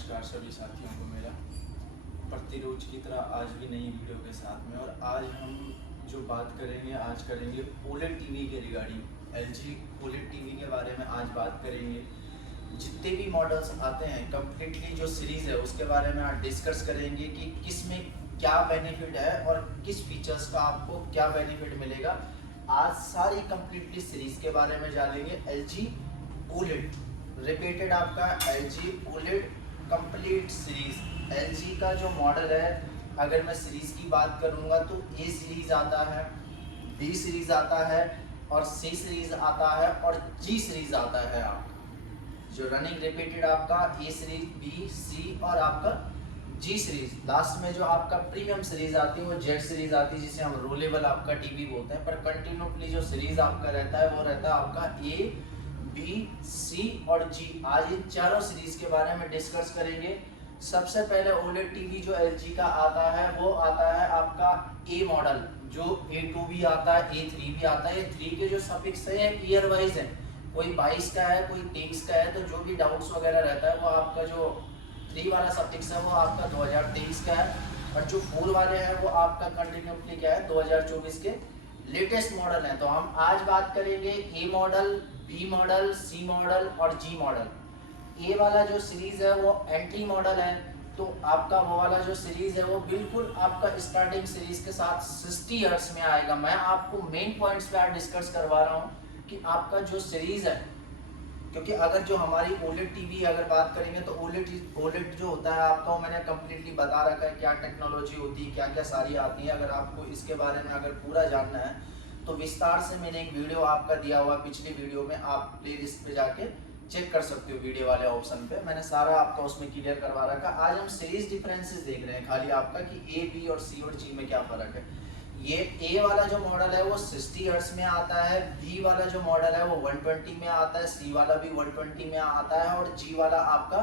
नमस्कार सभी साथियों को मेरा प्रतिरोज की तरह आज भी नई वीडियो के साथ में। और आज हम जो बात करेंगे आज करेंगे ओलेड टीवी के रिगार्डिंग एलजी ओलेड टीवी के बारे में आज बात करेंगे। जितने भी मॉडल्स आते हैं कम्प्लीटली जो सीरीज़ है उसके बारे में आज डिस्कस करेंगे कि किस में क्या बेनिफिट है और किस फीचर्स का आपको क्या बेनिफिट मिलेगा। आज सारी कम्प्लीटली सीरीज़ के बारे में जानेंगे। एलजी ओलेड रिपीटेड आपका LG OLED complete series. LG का जो मॉडल है अगर मैं सीरीज की बात करूंगा तो ए सीरीज आता है, बी सीरीज आता है और सी सीरीज आता है और जी सीरीज आता है। आपका जो रनिंग रिपीटेड आपका ए सीरीज, बी, सी और आपका जी सीरीज। लास्ट में जो आपका प्रीमियम सीरीज आती है वो जेड सीरीज आती है जिसे हम रोलेबल आपका टीवी बोलते हैं। पर कंटिन्यूसली जो सीरीज आपका रहता है वो रहता है आपका ए, बी, सी और जी। आज इन चारों सीरीज के बारे में डिस्कस करेंगे। सबसे पहले ओलेड टीवी जो एलजी का आता है वो आता है आपका ए मॉडल, जो A2 भी आता है, A3 भी आता है। ये 3 के जो सफिक्स है ईयर वाइज है, कोई 22 का है कोई 23 का है, तो जो भी डाउट्स वगैरह रहता है वो आपका जो 3 वाला सफिक्स है वो आपका 2023 का है और जो 4 वाले हैं वो आपका कंटिन्यूसली क्या है 2024 के लेटेस्ट मॉडल है। तो हम आज बात करेंगे ए मॉडल, बी मॉडल, सी मॉडल और जी मॉडल। ए वाला जो सीरीज है वो एंट्री मॉडल है, तो आपका वो वाला जो सीरीज है वो बिल्कुल आपका स्टार्टिंग सीरीज के साथ 60 हर्ट्ज में आएगा। मैं आपको मेन पॉइंट्स पे आज डिस्कस करवा रहा हूँ कि आपका जो सीरीज है, क्योंकि अगर जो हमारी ओलेड टीवी अगर बात करेंगे तो ओलेड जो होता है आपका वो मैंने कम्प्लीटली बता रखा है क्या टेक्नोलॉजी होती है, क्या क्या सारी आती है। अगर आपको इसके बारे में अगर पूरा जानना है तो विस्तार से मैंने एक वीडियो आपका दिया हुआ पिछली वीडियो में, आप प्लेलिस्ट पे जाके चेक कर सकते हो वीडियो वाले ऑप्शन पे, मैंने सारा आपका उसमें क्लियर करवा रखा। आज हम सीरीज डिफरेंसेस देख रहे हैं खाली आपका कि ए, बी और सी और जी में क्या फर्क है। ये ए वाला जो मॉडल है वो 60 हर्ट्ज में आता है, बी वाला जो मॉडल है वो 120 में आता है, सी वाला भी 120 में आता है और जी वाला आपका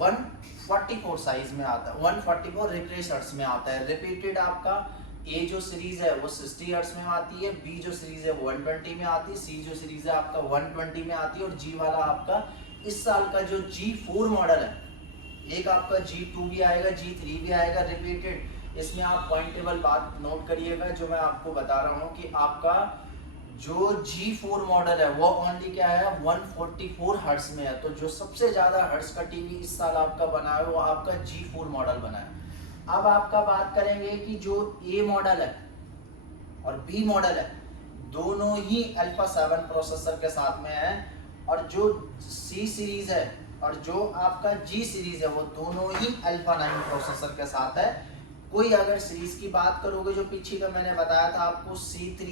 144 साइज में आता है, 144 रिफ्रेश हर्ट्ज में आता है। रिपीटेड आपका ए जो सीरीज है वो 60 हर्ट्ज में आती है, बी जो सीरीज है वो 120 में आती है, सी जो सीरीज है आपका 120 में आती है और जी वाला आपका इस साल का जो G4 मॉडल है, एक आपका G2 भी आएगा, G3 भी आएगा रिपीटेड। इसमें आप पॉइंटेबल बात नोट करिएगा जो मैं आपको बता रहा हूँ कि आपका जो G4 मॉडल है वो ओनली क्या है 144 हर्ट्ज में है। तो जो सबसे ज्यादा हर्ट्ज का टीवी इस साल आपका बना है वो आपका G4 मॉडल बना है। अब आपका बात करेंगे कि जो ए मॉडल है और बी मॉडल है दोनों ही अल्फा 7 प्रोसेसर के साथ में है और जो सी सीरीज है और जो आपका जी सीरीज है वो दोनों ही अल्फा 9 प्रोसेसर के साथ है। कोई अगर सीरीज की बात करोगे जो पीछे का मैंने बताया था आपको C3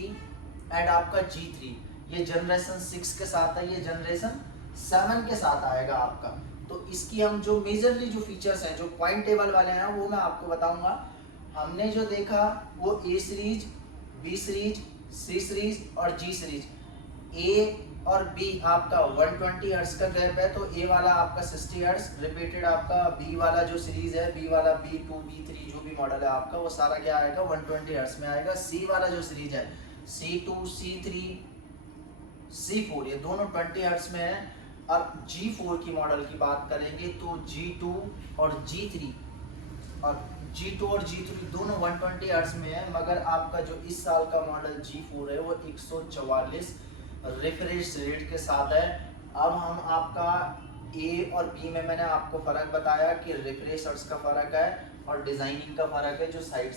एंड आपका G3, ये जनरेशन 6 के साथ है, ये जनरेशन 7 के साथ आएगा आपका। तो इसकी हम जो मेजरली जो फीचर्स हैं जो पॉइंट टेबल वाले हैं वो मैं आपको बताऊंगा। हमने जो देखा वो ए सीरीज, बी सीरीज, सी सीरीज और जी सीरीज। ए और बी आपका 120 हर्ट्ज का गैप है, तो ए वाला आपका 60 हर्ट्ज रिपीटेड। आपका बी वाला जो सीरीज है, बी वाला B2 B3 जो भी मॉडल है आपका वो सारा क्या आएगा 120 हर्ट्ज में आएगा। सी वाला जो सीरीज है C2 C3 C4 ये दोनों 20 हर्ट्ज में है। अब G4 की मॉडल की बात करेंगे तो G2 और G3 और G3 दोनों 120 हर्ट्ज में है, मगर आपका जो इस साल का मॉडल G4 है वो 144 रिफ्रेश रेट के साथ है। अब हम आपका ए और बी में मैंने आपको फर्क बताया कि रिफ्रेश हर्ट्ज का फर्क है और डिजाइनिंग का फर्क है, जो साइड